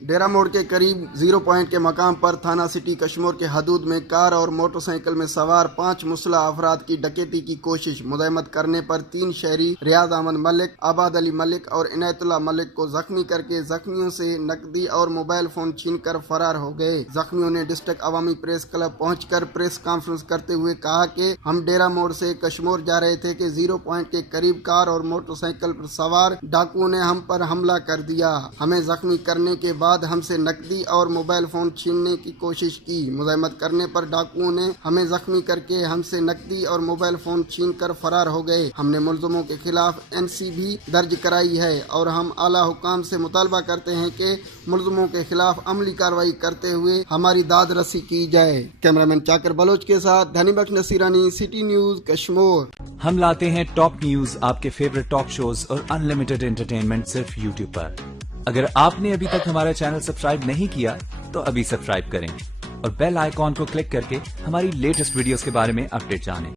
डेरा मोड़ के करीब 0 पॉइंट के मकाम पर थाना सिटी कश्मीर के हदूद में कार और मोटरसाइकिल में सवार 5 मुसल्लह अफराद की डकैती की कोशिश मुज़ाहमत करने पर 3 शहरी रियाज अहमद मलिक, आबाद अली मलिक और इनायतुल्लाह मलिक को जख्मी करके जख्मियों से नकदी और मोबाइल फोन छीनकर फरार हो गए। जख्मियों ने डिस्ट्रिक्ट अवामी प्रेस क्लब पहुंचकर प्रेस कॉन्फ्रेंस करते हुए कहा कि हम डेरा मोड़ से कश्मीर जा रहे थे कि 0 पॉइंट के करीब कार और मोटरसाइकिल पर सवार डाकुओं ने हम पर हमला कर दिया। हमें जख्मी करने के बाद हमसे नकदी और मोबाइल फोन छीनने की कोशिश की। मुज़ाहमत करने पर डाकुओं ने हमें जख्मी करके हमसे नकदी और मोबाइल फोन छीन कर फरार हो गए। हमने मुल्ज़िमों के खिलाफ NC भी दर्ज कराई है और हम आला हुकाम से मुतालबा करते हैं कि मुल्ज़िमों के खिलाफ अमली कार्रवाई करते हुए हमारी दाद रसी की जाए। कैमरामैन चाकर बलोच के साथ धनी बख्श नसीरानी, सिटी न्यूज कश्मीर। हम लाते हैं टॉप न्यूज, आपके फेवरेट टॉक शोज और अनलिमिटेड एंटरटेनमेंट सिर्फ YouTube पर। अगर आपने अभी तक हमारा चैनल सब्सक्राइब नहीं किया तो अभी सब्सक्राइब करें और बेल आइकॉन को क्लिक करके हमारी लेटेस्ट वीडियोस के बारे में अपडेट जानें।